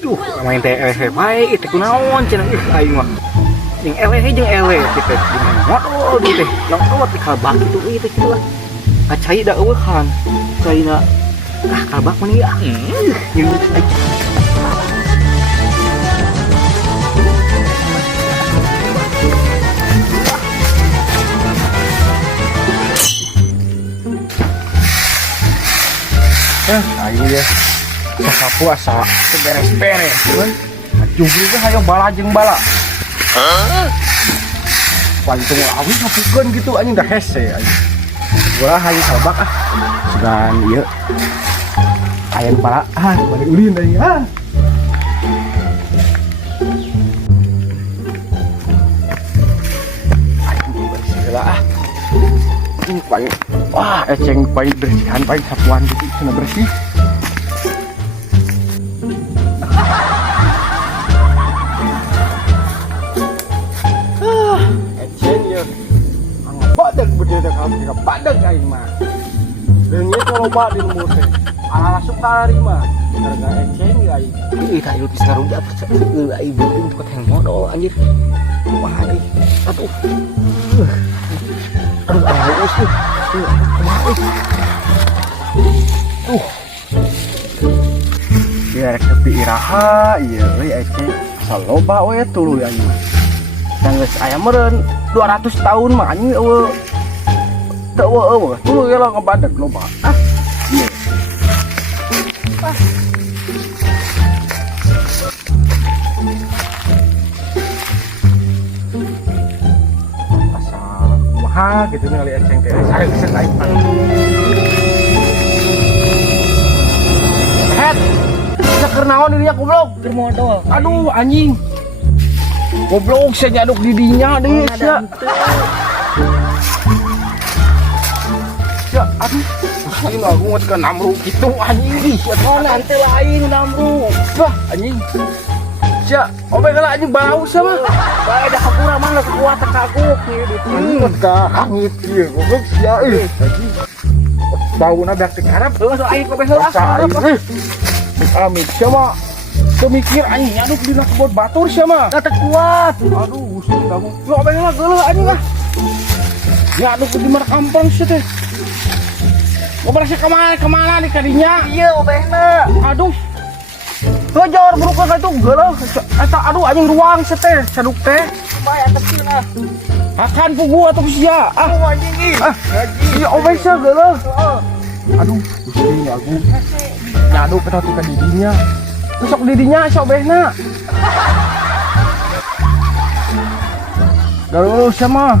Duh, main teh baik itu kunaon cenah aing mah. Jeung ele kita dengan modal gitu. Nongkrot di kalbak itu kitu lah. Acai da eueuh kan. Caina kalbak mah ya. Jeung ayo ya. Saka puasa beres-beres euy. Jujur ge hayang bala jeung bala. Pantung awi ngapikeun gitu anjing dah hese anjing. Gua hayang kalbak sugan ieu. Aya bala balik ulin deui Ayo segala Ini paling wah eceng paling bersihan paling sapuan gitu cenah bersih. Badak aing mah. Deungnya kalau bak di lembur teh. Asup tarima. Harga eceng aing. Ih tah ieu geus ngaruja aing beuting tukang hang modal anjir. Wah ih. Aduh. Aduh haus nih. Kumaha biar sepi iraha ieu euy eceng. Asal loba we tuluy anjing. Dan geus aya meureun 200 tahun mah anjing eueuh. Tuh ya lah ngebadak lo pak. Iya. Asal mahal gitu nih kali eceng teh. Saya bisa naik. Head. Bisa kernaon dirinya goblok. Kermodal. Aduh anjing. Goblok saya nyaduk didinya deh. Ya, aduh, ini aku ngot ke namru gitu anjing. Oh nanti lain namru. Wah, anjing. Sia, obe kala anjing bau sama. Bae dah kapura mah kekuatan kaguk gitu. Anjing ka hangit ieu, goblok sia euy. Bauna beak teh harap. Heuh so aing kobe heuh Harap. Amit sia mah. Kemikir anjing nyaduk dina kebon batur sia mah. Da teu kuat. Aduh, gusti kamu. Lu obe kala geuleuh anjing ah. Nyaduk di mana kampung sia teh. Ngobrol kemana nih kadinya? Iya obehna. Aduh. Ngejar burukan ka itu geuleuh. Eta aduh anjing ruang teh, saduk teh. Bae atepkeun Akan pugu atuh sia. anjing ih. Iya obeh sia geuleuh. Aduh, gusti aku. Nyaduk eta teh ka didinya. Sok didinya sia obehna. Geuleuh sia mah.